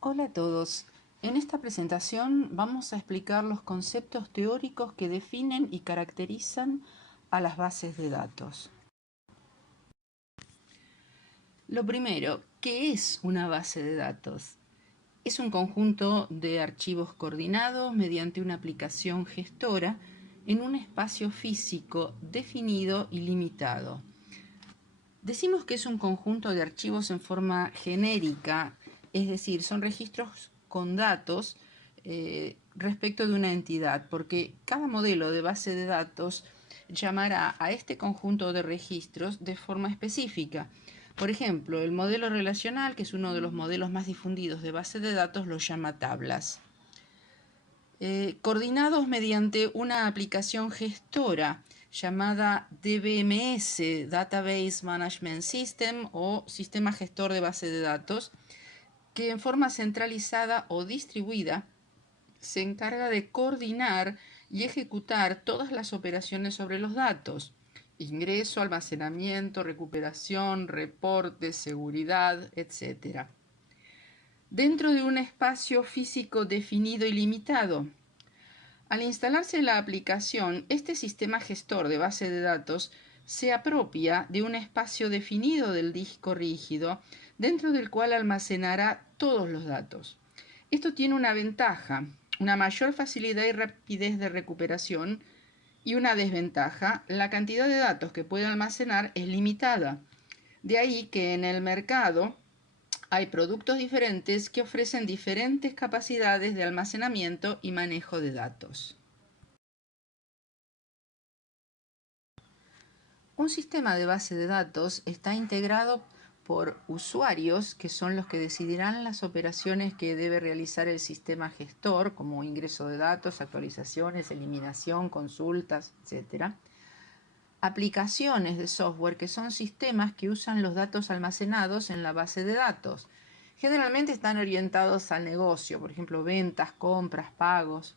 Hola a todos. En esta presentación vamos a explicar los conceptos teóricos que definen y caracterizan a las bases de datos. Lo primero, ¿qué es una base de datos? Es un conjunto de archivos coordinados mediante una aplicación gestora en un espacio físico definido y limitado. Decimos que es un conjunto de archivos en forma genérica, es decir, son registros con datos respecto de una entidad, porque cada modelo de base de datos llamará a este conjunto de registros de forma específica. Por ejemplo, el modelo relacional, que es uno de los modelos más difundidos de base de datos, lo llama tablas. Coordinados mediante una aplicación gestora llamada DBMS, Database Management System, o Sistema Gestor de Base de Datos, que en forma centralizada o distribuida se encarga de coordinar y ejecutar todas las operaciones sobre los datos: ingreso, almacenamiento, recuperación, reporte, seguridad, etc. Dentro de un espacio físico definido y limitado. Al instalarse la aplicación, este sistema gestor de base de datos se apropia de un espacio definido del disco rígido, dentro del cual almacenará todos los datos. Esto tiene una ventaja: una mayor facilidad y rapidez de recuperación, y una desventaja: la cantidad de datos que puede almacenar es limitada. De ahí que en el mercado hay productos diferentes que ofrecen diferentes capacidades de almacenamiento y manejo de datos. Un sistema de base de datos está integrado por usuarios, que son los que decidirán las operaciones que debe realizar el sistema gestor, como ingreso de datos, actualizaciones, eliminación, consultas, etc. Aplicaciones de software, que son sistemas que usan los datos almacenados en la base de datos. Generalmente están orientados al negocio, por ejemplo, ventas, compras, pagos.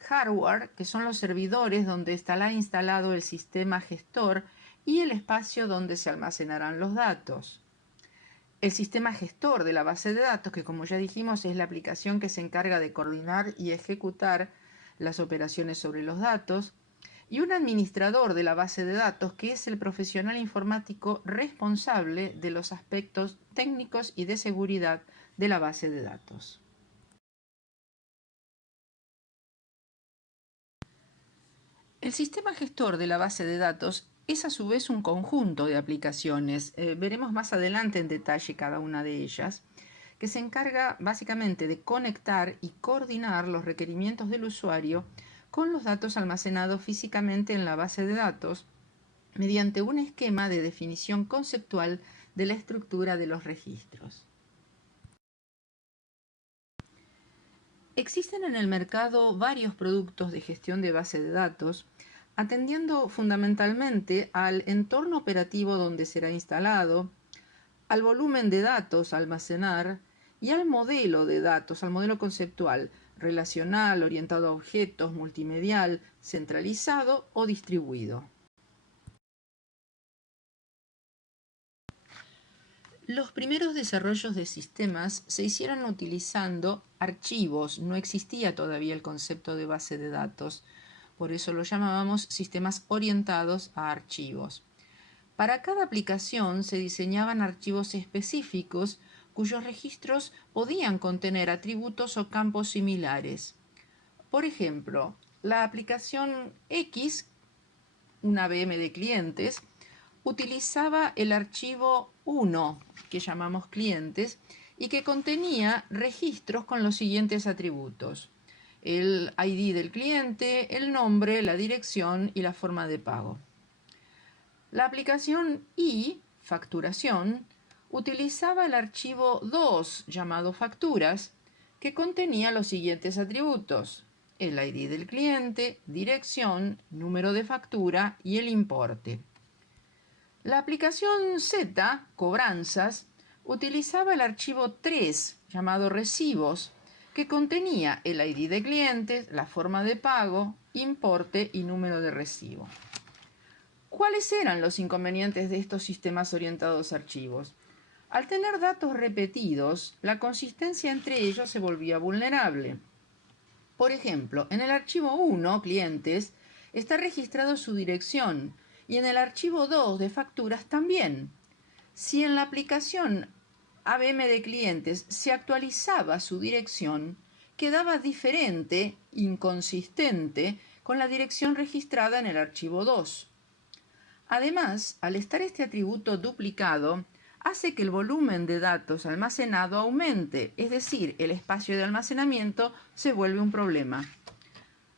Hardware, que son los servidores donde estará instalado el sistema gestor y el espacio donde se almacenarán los datos. El sistema gestor de la base de datos, que como ya dijimos es la aplicación que se encarga de coordinar y ejecutar las operaciones sobre los datos. Y un administrador de la base de datos, que es el profesional informático responsable de los aspectos técnicos y de seguridad de la base de datos. El sistema gestor de la base de datos es a su vez un conjunto de aplicaciones, veremos más adelante en detalle cada una de ellas, que se encarga básicamente de conectar y coordinar los requerimientos del usuario con los datos almacenados físicamente en la base de datos, mediante un esquema de definición conceptual de la estructura de los registros. Existen en el mercado varios productos de gestión de base de datos, atendiendo fundamentalmente al entorno operativo donde será instalado, al volumen de datos a almacenar y al modelo de datos, al modelo conceptual, relacional, orientado a objetos, multimedial, centralizado o distribuido. Los primeros desarrollos de sistemas se hicieron utilizando archivos, no existía todavía el concepto de base de datos, por eso lo llamábamos sistemas orientados a archivos. Para cada aplicación se diseñaban archivos específicos cuyos registros podían contener atributos o campos similares. Por ejemplo, la aplicación X, una VM de clientes, utilizaba el archivo 1, que llamamos clientes, y que contenía registros con los siguientes atributos: el ID del cliente, el nombre, la dirección y la forma de pago. La aplicación I, facturación, utilizaba el archivo 2, llamado facturas, que contenía los siguientes atributos: el ID del cliente, dirección, número de factura y el importe. La aplicación Z, cobranzas, utilizaba el archivo 3, llamado recibos, que contenía el ID de clientes, la forma de pago, importe y número de recibo. ¿Cuáles eran los inconvenientes de estos sistemas orientados a archivos? Al tener datos repetidos, la consistencia entre ellos se volvía vulnerable. Por ejemplo, en el archivo 1, clientes, está registrado su dirección y en el archivo 2 de facturas también. Si en la aplicación ABM de clientes se actualizaba su dirección, quedaba diferente, inconsistente, con la dirección registrada en el archivo 2. Además, al estar este atributo duplicado, hace que el volumen de datos almacenado aumente, es decir, el espacio de almacenamiento se vuelve un problema.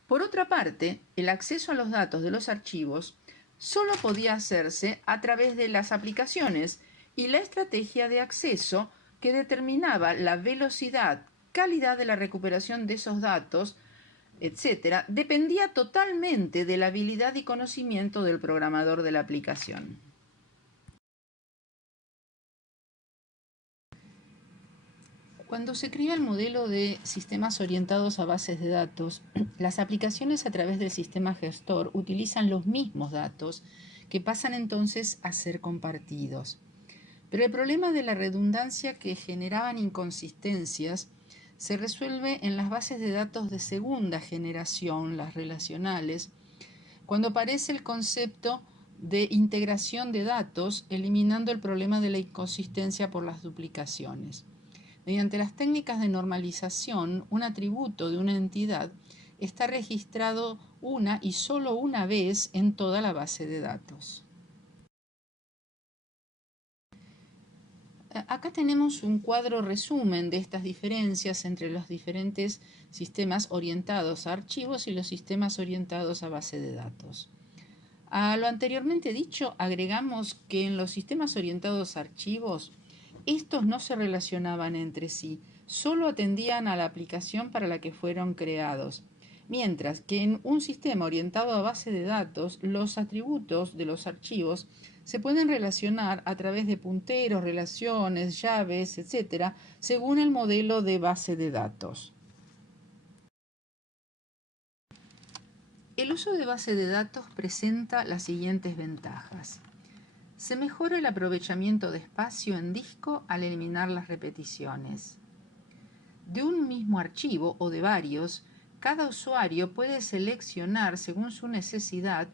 Por otra parte, el acceso a los datos de los archivos solo podía hacerse a través de las aplicaciones y la estrategia de acceso que determinaba la velocidad, calidad de la recuperación de esos datos, etc., dependía totalmente de la habilidad y conocimiento del programador de la aplicación. Cuando se crea el modelo de sistemas orientados a bases de datos, las aplicaciones a través del sistema gestor utilizan los mismos datos que pasan entonces a ser compartidos. Pero el problema de la redundancia que generaban inconsistencias se resuelve en las bases de datos de segunda generación, las relacionales, cuando aparece el concepto de integración de datos, eliminando el problema de la inconsistencia por las duplicaciones. Mediante las técnicas de normalización, un atributo de una entidad está registrado una y solo una vez en toda la base de datos. Acá tenemos un cuadro resumen de estas diferencias entre los diferentes sistemas orientados a archivos y los sistemas orientados a base de datos. A lo anteriormente dicho, agregamos que en los sistemas orientados a archivos, estos no se relacionaban entre sí, solo atendían a la aplicación para la que fueron creados, mientras que en un sistema orientado a base de datos, los atributos de los archivos se pueden relacionar a través de punteros, relaciones, llaves, etc., según el modelo de base de datos. El uso de base de datos presenta las siguientes ventajas. Se mejora el aprovechamiento de espacio en disco al eliminar las repeticiones. De un mismo archivo o de varios, cada usuario puede seleccionar según su necesidad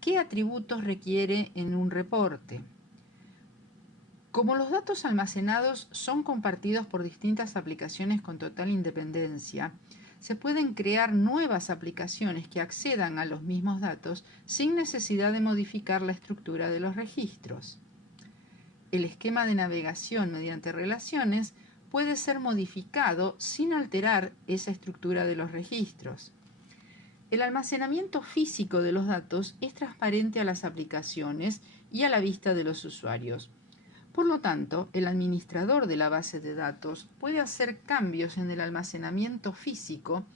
qué atributos requiere en un reporte. Como los datos almacenados son compartidos por distintas aplicaciones con total independencia, se pueden crear nuevas aplicaciones que accedan a los mismos datos sin necesidad de modificar la estructura de los registros. El esquema de navegación mediante relaciones puede ser modificado sin alterar esa estructura de los registros. El almacenamiento físico de los datos es transparente a las aplicaciones y a la vista de los usuarios. Por lo tanto, el administrador de la base de datos puede hacer cambios en el almacenamiento físico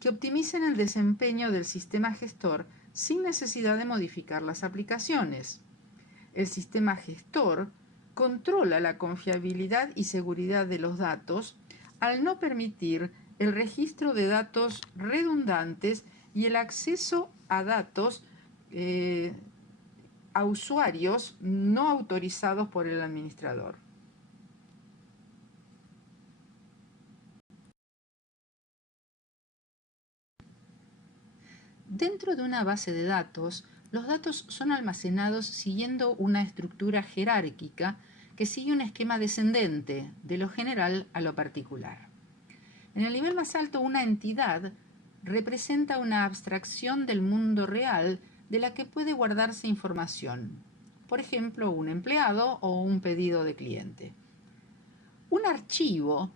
que optimicen el desempeño del sistema gestor sin necesidad de modificar las aplicaciones. El sistema gestor controla la confiabilidad y seguridad de los datos al no permitir el registro de datos redundantes y el acceso a datos a usuarios no autorizados por el administrador. Dentro de una base de datos, los datos son almacenados siguiendo una estructura jerárquica que sigue un esquema descendente, de lo general a lo particular. En el nivel más alto, una entidad representa una abstracción del mundo real de la que puede guardarse información, por ejemplo, un empleado o un pedido de cliente. Un archivo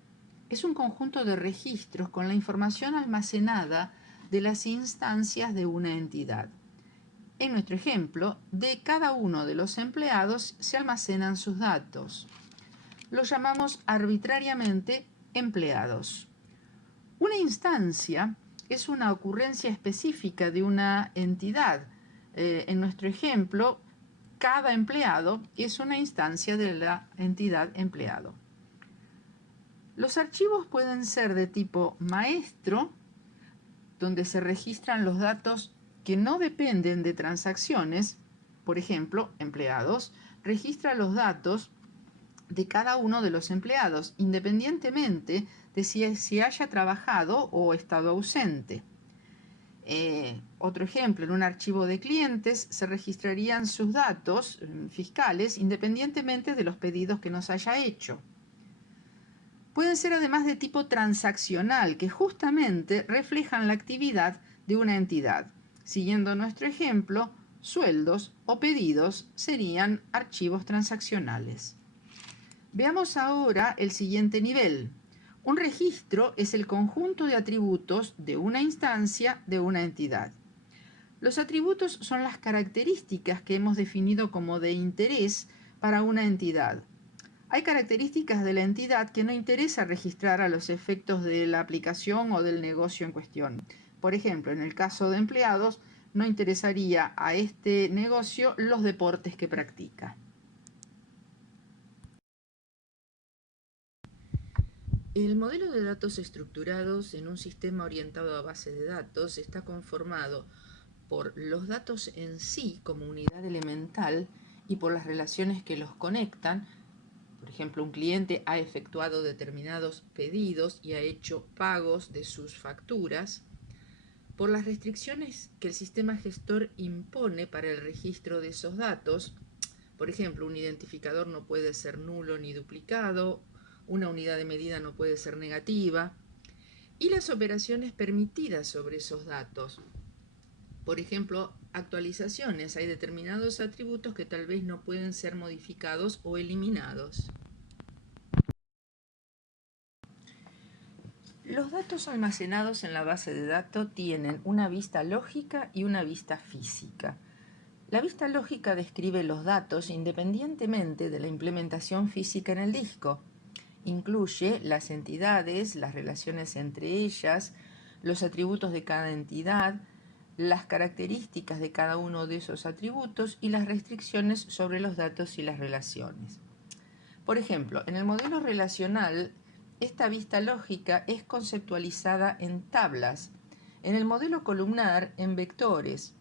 es un conjunto de registros con la información almacenada de las instancias de una entidad. En nuestro ejemplo, de cada uno de los empleados se almacenan sus datos. Los llamamos arbitrariamente empleados. Una instancia es una ocurrencia específica de una entidad. En nuestro ejemplo, cada empleado es una instancia de la entidad empleado. Los archivos pueden ser de tipo maestro, donde se registran los datos que no dependen de transacciones. Por ejemplo, empleados registra los datos de cada uno de los empleados, independientemente de si haya trabajado o estado ausente. Otro ejemplo, en un archivo de clientes se registrarían sus datos fiscales independientemente de los pedidos que nos haya hecho. Pueden ser además de tipo transaccional, que justamente reflejan la actividad de una entidad. Siguiendo nuestro ejemplo, sueldos o pedidos serían archivos transaccionales. Veamos ahora el siguiente nivel. Un registro es el conjunto de atributos de una instancia de una entidad. Los atributos son las características que hemos definido como de interés para una entidad. Hay características de la entidad que no interesa registrar a los efectos de la aplicación o del negocio en cuestión. Por ejemplo, en el caso de empleados, no interesaría a este negocio los deportes que practica. El modelo de datos estructurados en un sistema orientado a base de datos está conformado por los datos en sí como unidad elemental y por las relaciones que los conectan. Por ejemplo, un cliente ha efectuado determinados pedidos y ha hecho pagos de sus facturas, por las restricciones que el sistema gestor impone para el registro de esos datos. Por ejemplo, un identificador no puede ser nulo ni duplicado, una unidad de medida no puede ser negativa, y las operaciones permitidas sobre esos datos. Por ejemplo, actualizaciones. Hay determinados atributos que tal vez no pueden ser modificados o eliminados. Los datos almacenados en la base de datos tienen una vista lógica y una vista física. La vista lógica describe los datos independientemente de la implementación física en el disco. Incluye las entidades, las relaciones entre ellas, los atributos de cada entidad, las características de cada uno de esos atributos y las restricciones sobre los datos y las relaciones. Por ejemplo, en el modelo relacional, esta vista lógica es conceptualizada en tablas, en el modelo columnar en vectores,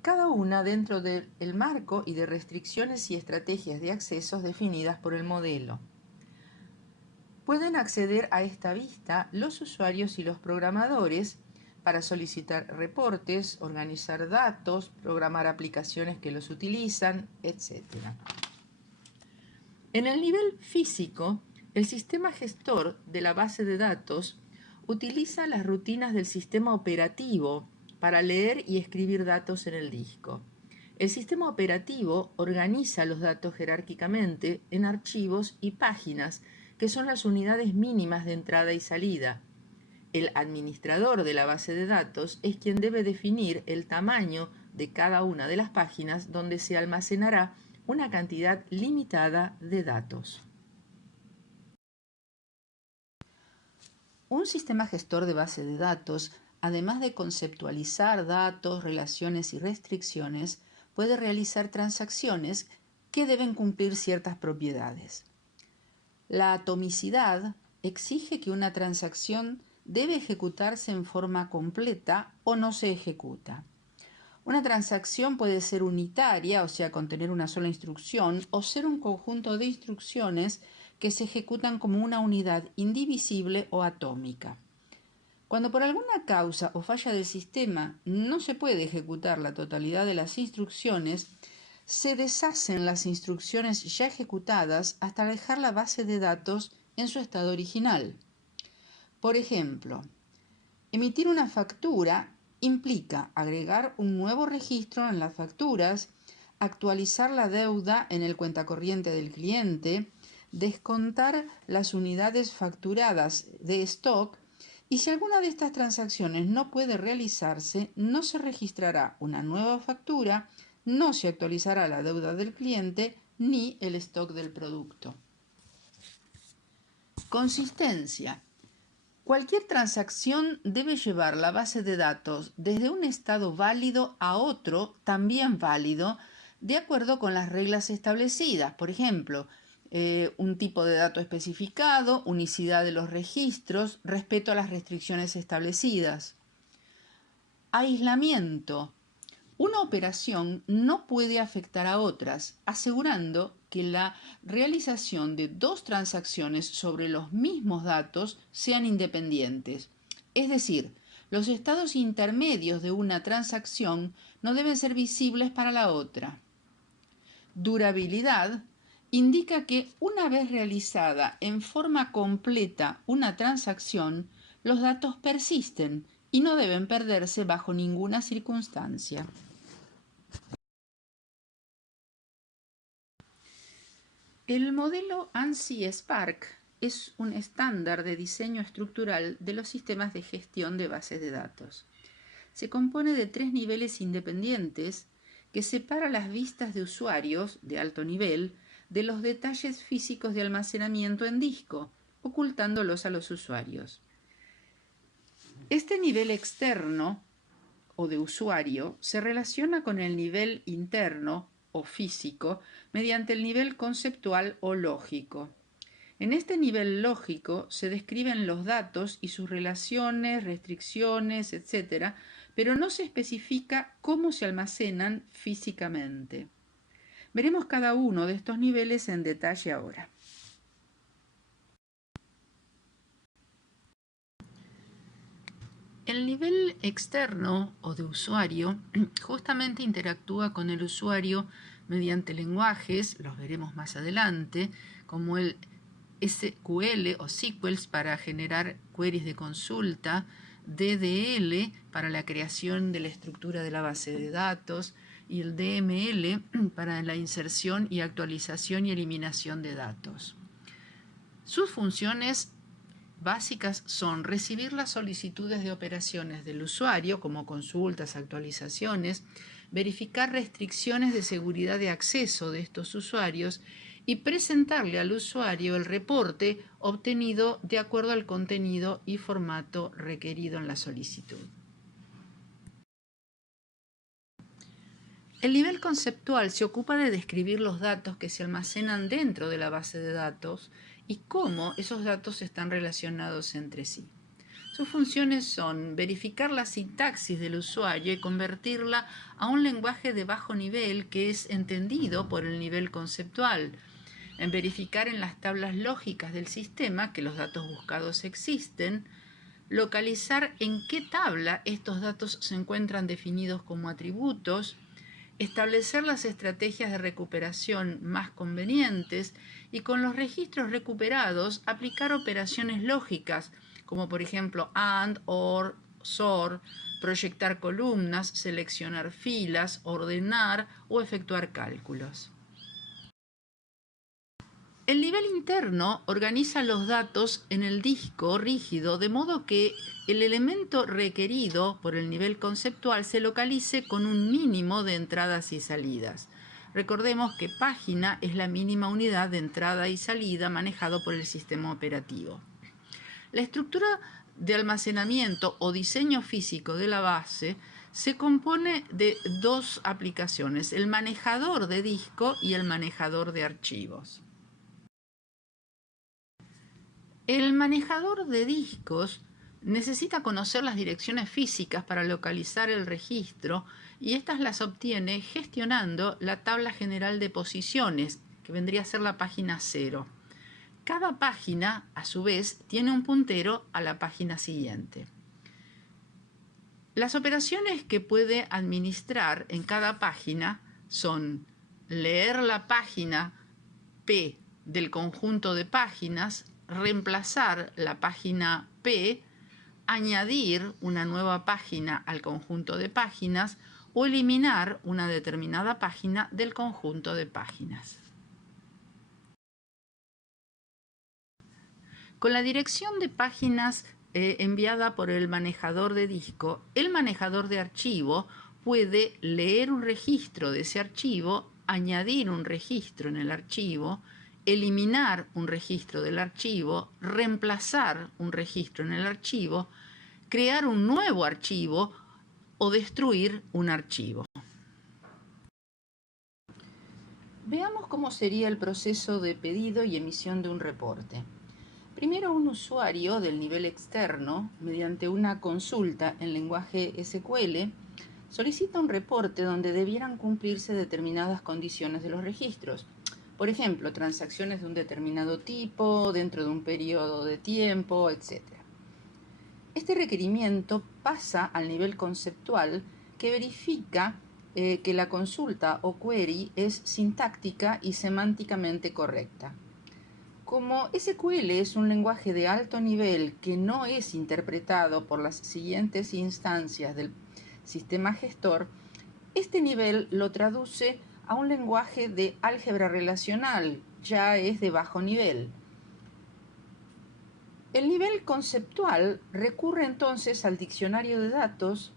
cada una dentro del marco y de restricciones y estrategias de accesos definidas por el modelo. Pueden acceder a esta vista los usuarios y los programadores para solicitar reportes, organizar datos, programar aplicaciones que los utilizan, etc. En el nivel físico, el sistema gestor de la base de datos utiliza las rutinas del sistema operativo para leer y escribir datos en el disco. El sistema operativo organiza los datos jerárquicamente en archivos y páginas, que son las unidades mínimas de entrada y salida. El administrador de la base de datos es quien debe definir el tamaño de cada una de las páginas donde se almacenará una cantidad limitada de datos. Un sistema gestor de base de datos, además de conceptualizar datos, relaciones y restricciones, puede realizar transacciones que deben cumplir ciertas propiedades. La atomicidad exige que una transacción debe ejecutarse en forma completa o no se ejecuta. Una transacción puede ser unitaria, o sea, contener una sola instrucción, o ser un conjunto de instrucciones que se ejecutan como una unidad indivisible o atómica. Cuando por alguna causa o falla del sistema no se puede ejecutar la totalidad de las instrucciones, se deshacen las instrucciones ya ejecutadas hasta dejar la base de datos en su estado original. Por ejemplo, emitir una factura implica agregar un nuevo registro en las facturas, actualizar la deuda en el cuentacorriente del cliente, descontar las unidades facturadas de stock, y si alguna de estas transacciones no puede realizarse, no se registrará una nueva factura, no se actualizará la deuda del cliente ni el stock del producto. Consistencia. Cualquier transacción debe llevar la base de datos desde un estado válido a otro también válido, de acuerdo con las reglas establecidas. Por ejemplo, un tipo de dato especificado, unicidad de los registros, respeto a las restricciones establecidas. Aislamiento. Una operación no puede afectar a otras, asegurando que la realización de dos transacciones sobre los mismos datos sean independientes. Es decir, los estados intermedios de una transacción no deben ser visibles para la otra. Durabilidad indica que una vez realizada en forma completa una transacción, los datos persisten y no deben perderse bajo ninguna circunstancia. El modelo ANSI-Spark es un estándar de diseño estructural de los sistemas de gestión de bases de datos. Se compone de 3 niveles independientes que separa las vistas de usuarios de alto nivel de los detalles físicos de almacenamiento en disco, ocultándolos a los usuarios. Este nivel externo o de usuario se relaciona con el nivel interno o físico mediante el nivel conceptual o lógico. En este nivel lógico se describen los datos y sus relaciones, restricciones, etc., pero no se especifica cómo se almacenan físicamente. Veremos cada uno de estos niveles en detalle ahora. El nivel externo o de usuario justamente interactúa con el usuario mediante lenguajes, los veremos más adelante, como el SQL o SQLs para generar queries de consulta, DDL para la creación de la estructura de la base de datos y el DML para la inserción y actualización y eliminación de datos. Sus funciones básicas son recibir las solicitudes de operaciones del usuario, como consultas, actualizaciones, verificar restricciones de seguridad de acceso de estos usuarios y presentarle al usuario el reporte obtenido de acuerdo al contenido y formato requerido en la solicitud. El nivel conceptual se ocupa de describir los datos que se almacenan dentro de la base de datos y cómo esos datos están relacionados entre sí. Sus funciones son verificar la sintaxis del usuario y convertirla a un lenguaje de bajo nivel que es entendido por el nivel conceptual, en verificar en las tablas lógicas del sistema que los datos buscados existen, localizar en qué tabla estos datos se encuentran definidos como atributos, establecer las estrategias de recuperación más convenientes y con los registros recuperados aplicar operaciones lógicas como por ejemplo AND, OR, SOR, proyectar columnas, seleccionar filas, ordenar o efectuar cálculos. El nivel interno organiza los datos en el disco rígido de modo que el elemento requerido por el nivel conceptual se localice con un mínimo de entradas y salidas. Recordemos que página es la mínima unidad de entrada y salida manejado por el sistema operativo. La estructura de almacenamiento o diseño físico de la base se compone de 2 aplicaciones, el manejador de disco y el manejador de archivos. El manejador de discos necesita conocer las direcciones físicas para localizar el registro y estas las obtiene gestionando la tabla general de posiciones, que vendría a ser la página 0. Cada página, a su vez, tiene un puntero a la página siguiente. Las operaciones que puede administrar en cada página son leer la página P del conjunto de páginas, reemplazar la página P, añadir una nueva página al conjunto de páginas o eliminar una determinada página del conjunto de páginas. Con la dirección de páginas enviada por el manejador de disco, el manejador de archivo puede leer un registro de ese archivo, añadir un registro en el archivo, eliminar un registro del archivo, reemplazar un registro en el archivo, crear un nuevo archivo o destruir un archivo. Veamos cómo sería el proceso de pedido y emisión de un reporte. Primero, un usuario del nivel externo, mediante una consulta en lenguaje SQL, solicita un reporte donde debieran cumplirse determinadas condiciones de los registros. Por ejemplo, transacciones de un determinado tipo, dentro de un periodo de tiempo, etc. Este requerimiento pasa al nivel conceptual que verifica que la consulta o query es sintáctica y semánticamente correcta. Como SQL es un lenguaje de alto nivel que no es interpretado por las siguientes instancias del sistema gestor, este nivel lo traduce a un lenguaje de álgebra relacional, ya es de bajo nivel. El nivel conceptual recurre entonces al diccionario de datos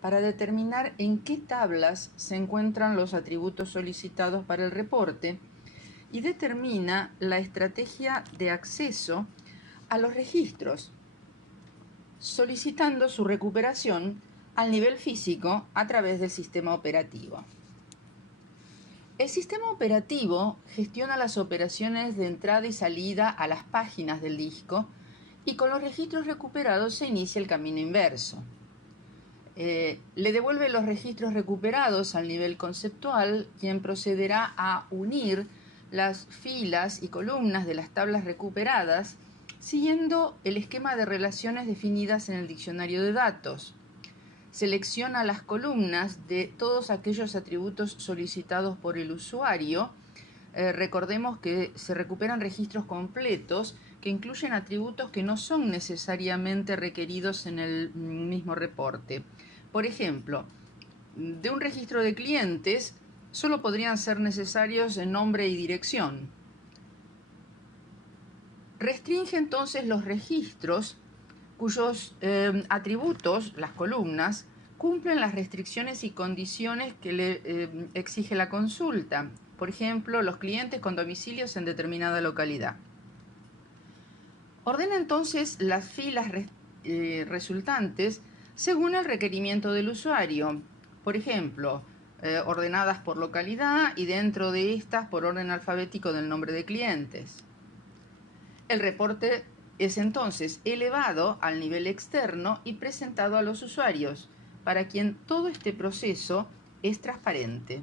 para determinar en qué tablas se encuentran los atributos solicitados para el reporte y determina la estrategia de acceso a los registros, solicitando su recuperación al nivel físico a través del sistema operativo. El sistema operativo gestiona las operaciones de entrada y salida a las páginas del disco y con los registros recuperados se inicia el camino inverso. Le devuelve los registros recuperados al nivel conceptual, quien procederá a unir las filas y columnas de las tablas recuperadas siguiendo el esquema de relaciones definidas en el diccionario de datos. Selecciona las columnas de todos aquellos atributos solicitados por el usuario. Recordemos que se recuperan registros completos que incluyen atributos que no son necesariamente requeridos en el mismo reporte. Por ejemplo, de un registro de clientes solo podrían ser necesarios el nombre y dirección. Restringe entonces los registros cuyos atributos, las columnas, cumplen las restricciones y condiciones que le exige la consulta. Por ejemplo, los clientes con domicilios en determinada localidad. Ordena entonces las filas resultantes según el requerimiento del usuario. Por ejemplo, ordenadas por localidad y dentro de estas por orden alfabético del nombre de clientes. El reporte es entonces elevado al nivel externo y presentado a los usuarios, para quien todo este proceso es transparente.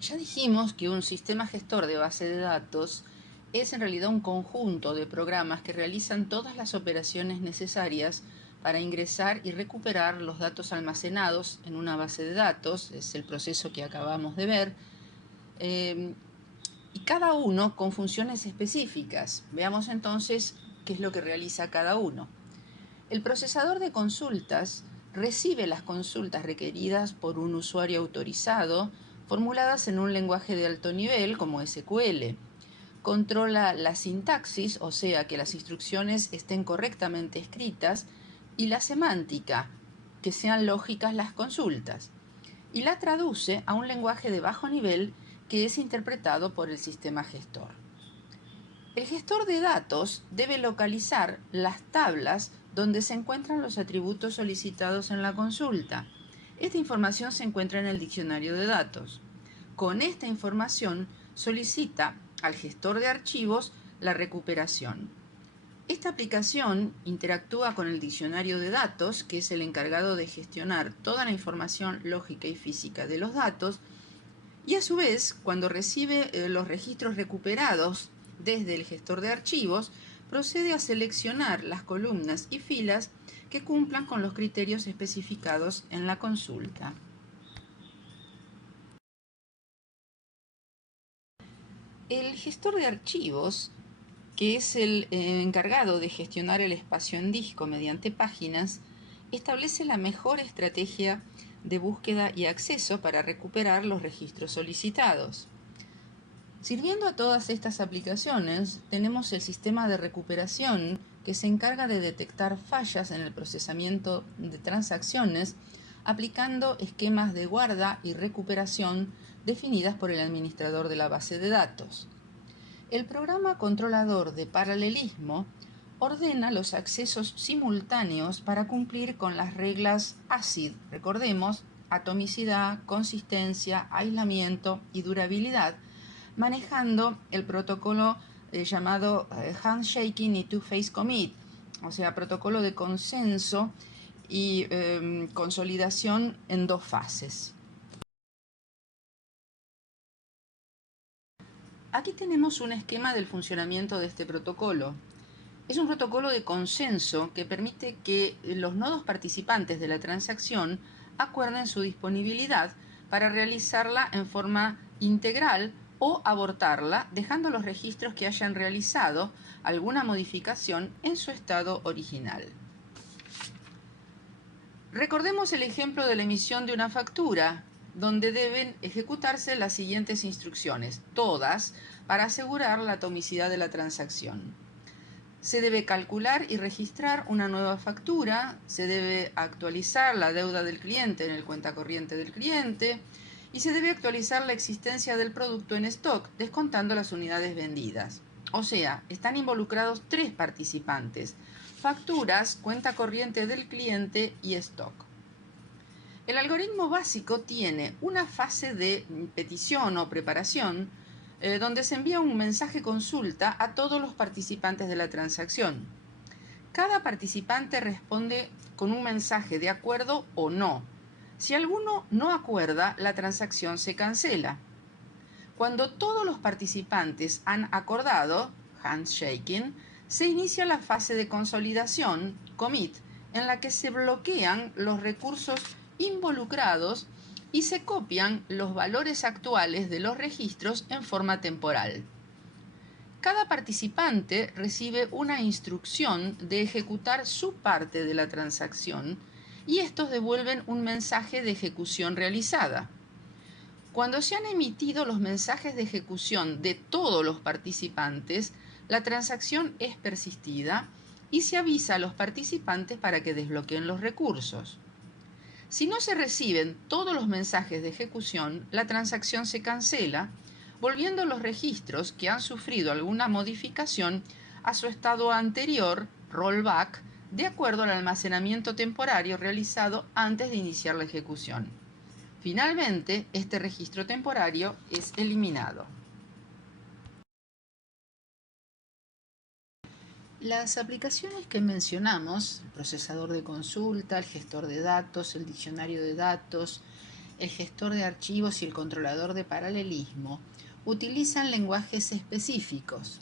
Ya dijimos que un sistema gestor de base de datos es en realidad un conjunto de programas que realizan todas las operaciones necesarias para ingresar y recuperar los datos almacenados en una base de datos, es el proceso que acabamos de ver, y cada uno con funciones específicas. Veamos entonces qué es lo que realiza cada uno. El procesador de consultas recibe las consultas requeridas por un usuario autorizado, formuladas en un lenguaje de alto nivel como SQL. Controla la sintaxis, o sea, que las instrucciones estén correctamente escritas, y la semántica, que sean lógicas las consultas. Y la traduce a un lenguaje de bajo nivel que es interpretado por el sistema gestor. El gestor de datos debe localizar las tablas donde se encuentran los atributos solicitados en la consulta. Esta información se encuentra en el diccionario de datos. Con esta información solicita al gestor de archivos la recuperación. Esta aplicación interactúa con el diccionario de datos, que es el encargado de gestionar toda la información lógica y física de los datos, y a su vez, cuando recibe los registros recuperados desde el gestor de archivos, procede a seleccionar las columnas y filas que cumplan con los criterios especificados en la consulta. El gestor de archivos, que es el encargado de gestionar el espacio en disco mediante páginas, establece la mejor estrategia de búsqueda y acceso para recuperar los registros solicitados. Sirviendo a todas estas aplicaciones, tenemos el sistema de recuperación que se encarga de detectar fallas en el procesamiento de transacciones aplicando esquemas de guarda y recuperación definidas por el administrador de la base de datos. El programa controlador de paralelismo ordena los accesos simultáneos para cumplir con las reglas ACID, recordemos, atomicidad, consistencia, aislamiento y durabilidad, manejando el protocolo llamado Handshaking y Two-Phase Commit, o sea, protocolo de consenso y consolidación en dos fases. Aquí tenemos un esquema del funcionamiento de este protocolo. Es un protocolo de consenso que permite que los nodos participantes de la transacción acuerden su disponibilidad para realizarla en forma integral o abortarla, dejando los registros que hayan realizado alguna modificación en su estado original. Recordemos el ejemplo de la emisión de una factura, donde deben ejecutarse las siguientes instrucciones, todas, para asegurar la atomicidad de la transacción. Se debe calcular y registrar una nueva factura, se debe actualizar la deuda del cliente en el cuentacorriente del cliente y se debe actualizar la existencia del producto en stock, descontando las unidades vendidas. O sea, están involucrados tres participantes: facturas, cuenta corriente del cliente y stock. El algoritmo básico tiene una fase de petición o preparación, donde se envía un mensaje consulta a todos los participantes de la transacción. Cada participante responde con un mensaje de acuerdo o no. Si alguno no acuerda, la transacción se cancela. Cuando todos los participantes han acordado, handshaking, se inicia la fase de consolidación, commit, en la que se bloquean los recursos involucrados y se copian los valores actuales de los registros en forma temporal. Cada participante recibe una instrucción de ejecutar su parte de la transacción y estos devuelven un mensaje de ejecución realizada. Cuando se han emitido los mensajes de ejecución de todos los participantes, la transacción es persistida y se avisa a los participantes para que desbloqueen los recursos. Si no se reciben todos los mensajes de ejecución, la transacción se cancela, volviendo los registros que han sufrido alguna modificación a su estado anterior, rollback, de acuerdo al almacenamiento temporario realizado antes de iniciar la ejecución. Finalmente, este registro temporario es eliminado. Las aplicaciones que mencionamos, el procesador de consulta, el gestor de datos, el diccionario de datos, el gestor de archivos y el controlador de paralelismo, utilizan lenguajes específicos.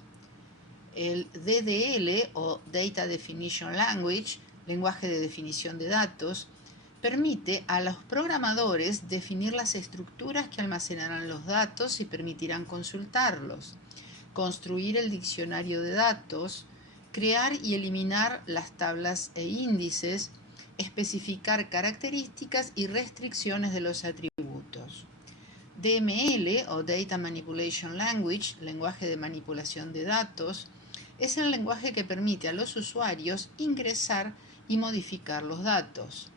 El DDL o Data Definition Language, lenguaje de definición de datos, permite a los programadores definir las estructuras que almacenarán los datos y permitirán consultarlos, construir el diccionario de datos, crear y eliminar las tablas e índices, especificar características y restricciones de los atributos. DML o Data Manipulation Language, lenguaje de manipulación de datos, es el lenguaje que permite a los usuarios ingresar y modificar los datos.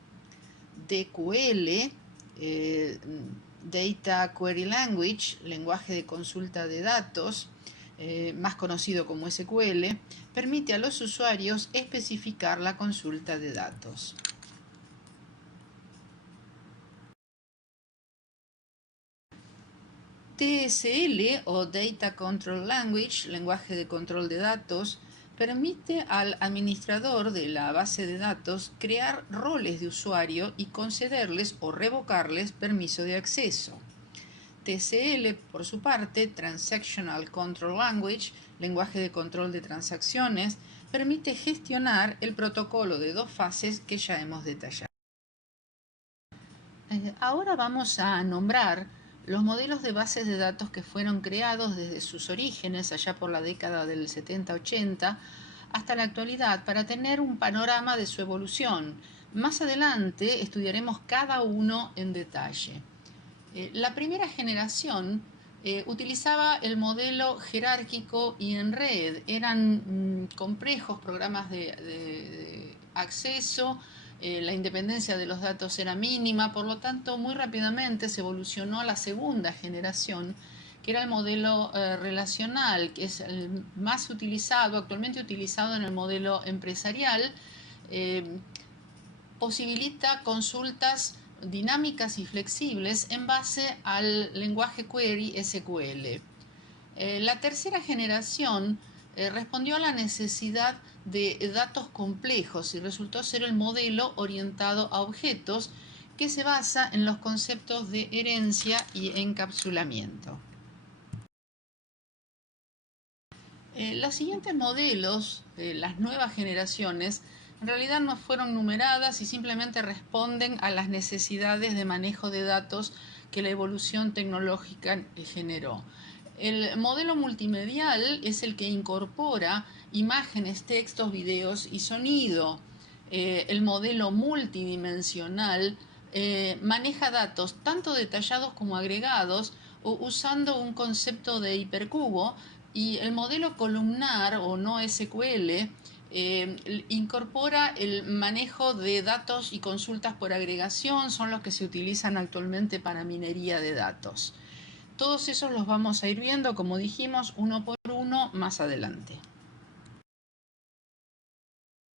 DQL, Data Query Language, lenguaje de consulta de datos, más conocido como SQL, permite a los usuarios especificar la consulta de datos. TSL o Data Control Language, lenguaje de control de datos, permite al administrador de la base de datos crear roles de usuario y concederles o revocarles permiso de acceso. TCL, por su parte, Transactional Control Language, lenguaje de control de transacciones, permite gestionar el protocolo de dos fases que ya hemos detallado. Ahora vamos a nombrar los modelos de bases de datos que fueron creados desde sus orígenes, allá por la década del 70-80, hasta la actualidad, para tener un panorama de su evolución. Más adelante estudiaremos cada uno en detalle. La primera generación utilizaba el modelo jerárquico y en red. Eran complejos programas de acceso. La independencia de los datos era mínima, por lo tanto muy rápidamente se evolucionó a la segunda generación, que era el modelo relacional, que es el más utilizado, actualmente utilizado en el modelo empresarial. Posibilita consultas dinámicas y flexibles en base al lenguaje query SQL. La tercera generación respondió a la necesidad de datos complejos y resultó ser el modelo orientado a objetos que se basa en los conceptos de herencia y encapsulamiento. Los siguientes modelos, las nuevas generaciones, en realidad no fueron numeradas y simplemente responden a las necesidades de manejo de datos que la evolución tecnológica generó. El modelo multimedial es el que incorpora imágenes, textos, videos y sonido. El modelo multidimensional maneja datos tanto detallados como agregados usando un concepto de hipercubo, y el modelo columnar o no SQL incorpora el manejo de datos y consultas por agregación, son los que se utilizan actualmente para minería de datos. Todos esos los vamos a ir viendo, como dijimos, uno por uno más adelante.